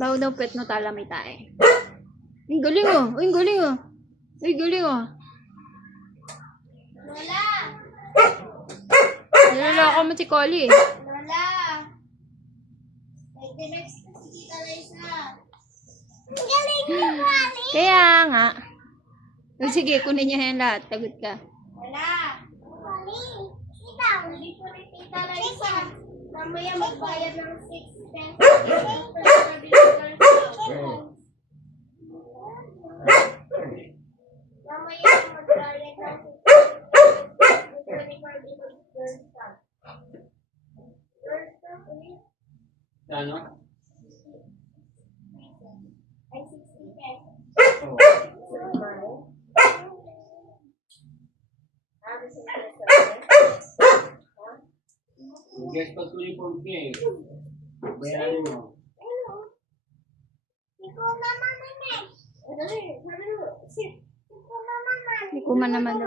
Bawa daw pet no talamay tayo. Ang galing oh. Ang galing oh. Ang galing oh. Lola! Niloloko mo si Collie. Lola! Like the next si Tita Liza. Ang galing ni Wally! Kaya nga. O sige, kunin niya yan lahat. Tagot ka. Lola! Wally! Ikaw! Hindi ko rin Tita Liza. Mamaya magbayad ng 6 pesos. Mamaya magbayad ng 6 Ano? ay 60 pesos. Oh. Guess ko uniform niya eh. Bayaran mo. Ikaw naman eh. Hindi ko man naman.